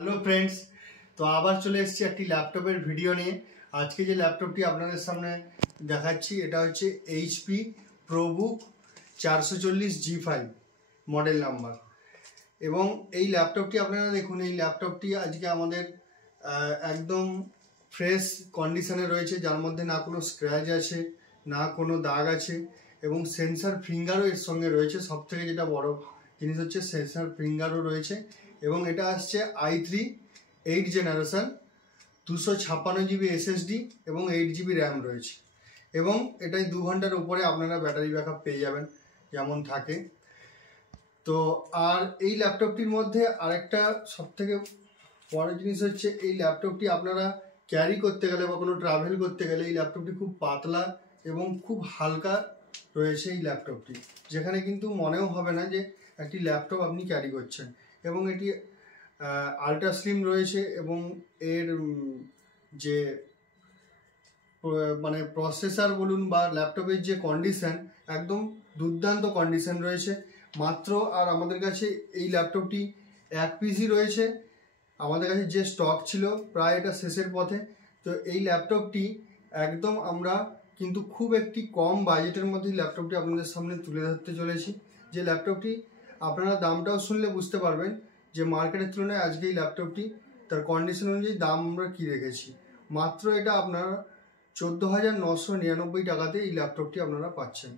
Hello friends, তো আবার চলে এসেছি একটি ল্যাপটপের ভিডিও নিয়ে। আজকে যে ল্যাপটপটি আপনাদের সামনে দেখাচ্ছি এটা হচ্ছে HP ProBook 440G5 model number. এবং এই ল্যাপটপটি আপনারা দেখুন, এই ল্যাপটপটি আজকে আমাদের একদম ফ্রেশ কন্ডিশনে রয়েছে, যার মধ্যে না কোনো স্ক্র্যাচ আছে না কোনো দাগ আছে, এবং সেন্সার ফিঙ্গারও এর সঙ্গে রয়েছে। সব থেকে যেটা বড় জিনিস হচ্ছে সেন্সার ফিঙ্গারও রয়েছে। এবং এটা আসছে i3 8 জেনারেশন, 256GB SSD এবং 8GB র্যাম রয়েছে। এবং এটাই 2 ঘন্টার উপরে আপনারা ব্যাটারি ব্যাকআপ পেয়ে যাবেন যেমন থাকে। তো আর এই ল্যাপটপটির মধ্যে আরেকটা সবথেকে বড় জিনিস হচ্ছে এই ল্যাপটপটি আপনারা ক্যারি করতে গেলে বা কোনো ট্রাভেল করতে গেলে এই ল্যাপটপটি খুব পাতলা এবং খুব হালকা রয়েছে এই ল্যাপটপটি, যেখানে কিন্তু মনেও হবে না যে একটি ল্যাপটপ আপনি ক্যারি করছেন। এবং এটি আল্ট্রা স্লিম রয়েছে এবং এর যে মানে প্রসেসর বলুন বা ল্যাপটপের যে কন্ডিশন, একদম দুর্দান্ত কন্ডিশন রয়েছে। মাত্র আর আমাদের কাছে এই ল্যাপটপটি এক পিসই রয়েছে, আমাদের কাছে যে স্টক ছিল প্রায় এটা শেষের পথে। তো এই ল্যাপটপটি একদম আমরা কিন্তু খুব একটি কম বাজেটের মধ্যে ল্যাপটপটি আপনাদের সামনে তুলে ধরতে চলেছি। যে ল্যাপটপটি আপনারা দামটাও শুনলে বুঝতে পারবেন যে মার্কেটের তুলনায় আজকে এই ল্যাপটপটি তার কন্ডিশন অনুযায়ী দাম আমরা কী রেখেছি। মাত্র এটা আপনারা 14,999 টাকাতে এই ল্যাপটপটি আপনারা পাচ্ছেন।